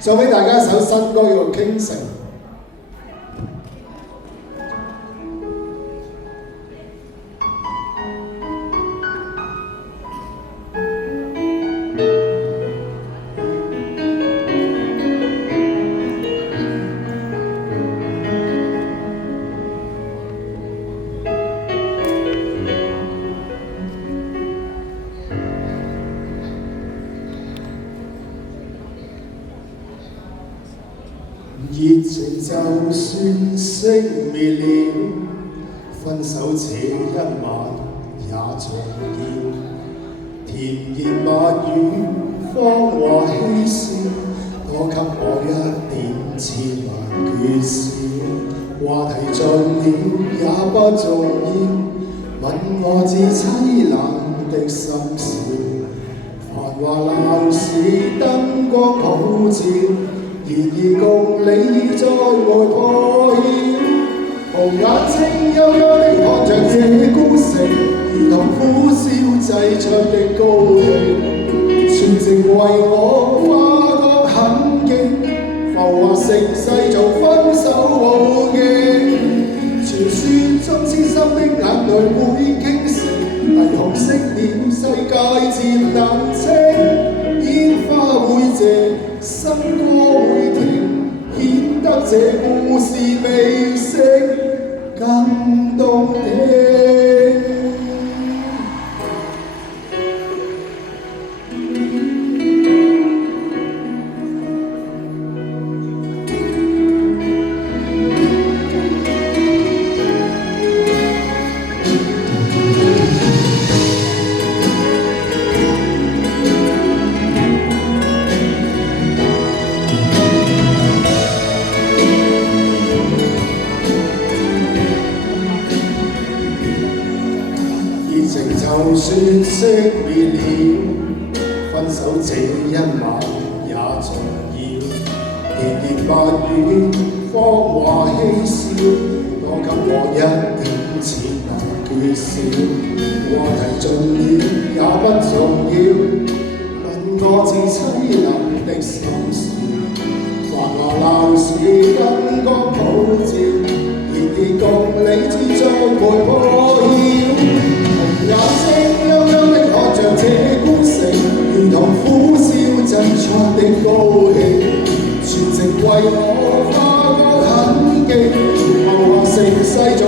送俾大家一首新歌叫《傾城》。熱情就算熄滅了，分手這一晚也重要。甜言蜜語，謊話嬉笑，多給我一點千萬缺少。話題盡了也不重要，問我至凄冷的心事。繁華鬧市燈光普照，然而共你在外破曉，紅眼睛幽幽的看着這孤城，如同苦燒製出的高興，全城為我花光狠勁，浮華盛世做分手武技，傳說中痴心的眼淚會傾城，霓虹熄了世界漸冷清，煙花會謝，笙歌會停，顯得這故事未息更動聽。就算熄滅了，分手這一晚也重要。甜言蜜語，謊話嬉笑，多給我一點千萬缺少。話題盡了也不重要，問我至凄冷的心事。繁華鬧市燈光普照，然而共你志在陪破曉。眼睛幽幽的看着這孤城，如同苦燒製出的高興，全城為我花光狠勁，浮華盛世做